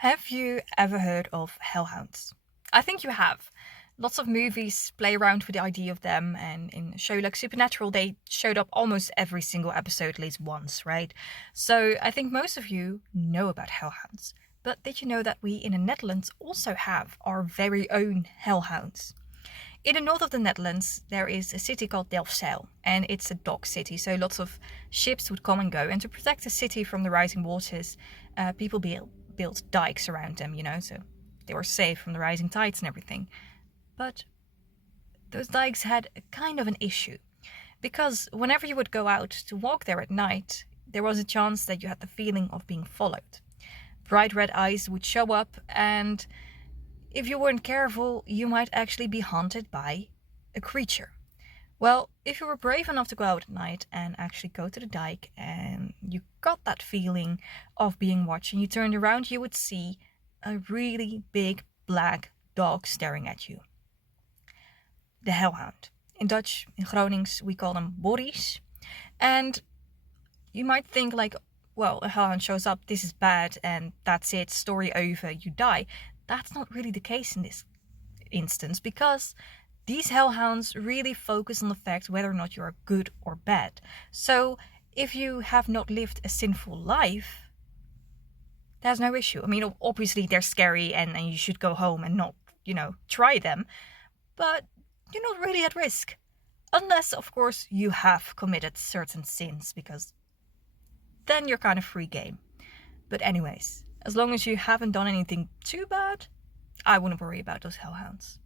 Have you ever heard of hellhounds? I think you have. Lots of movies play around with the idea of them, and in a show like Supernatural, they showed up almost every single episode at least once, right? So I think most of you know about hellhounds. But did you know that we in the Netherlands also have our very own hellhounds? In the north of the Netherlands, there is a city called Delfzijl, and it's a dock city, so lots of ships would come and go. And to protect the city from the rising waters, people built dikes around them, so they were safe from the rising tides and everything. But those dikes had a kind of an issue, because whenever you would go out to walk there at night, there was a chance that you had the feeling of being followed. Bright red eyes would show up, and if you weren't careful, you might actually be haunted by a creature. Well, if you were brave enough to go out at night and actually go to the dike and you got that feeling of being watched and you turned around, you would see a really big black dog staring at you. The hellhound. In Dutch, in Gronings, we call them borries. And you might think like, well, a hellhound shows up, this is bad, and that's it, story over, you die. That's not really the case in this instance, because these hellhounds really focus on the fact whether or not you are good or bad. So if you have not lived a sinful life, there's no issue. I mean, obviously they're scary and you should go home and not, try them. But you're not really at risk. Unless, of course, you have committed certain sins, because then you're kind of free game. But anyways, as long as you haven't done anything too bad, I wouldn't worry about those hellhounds.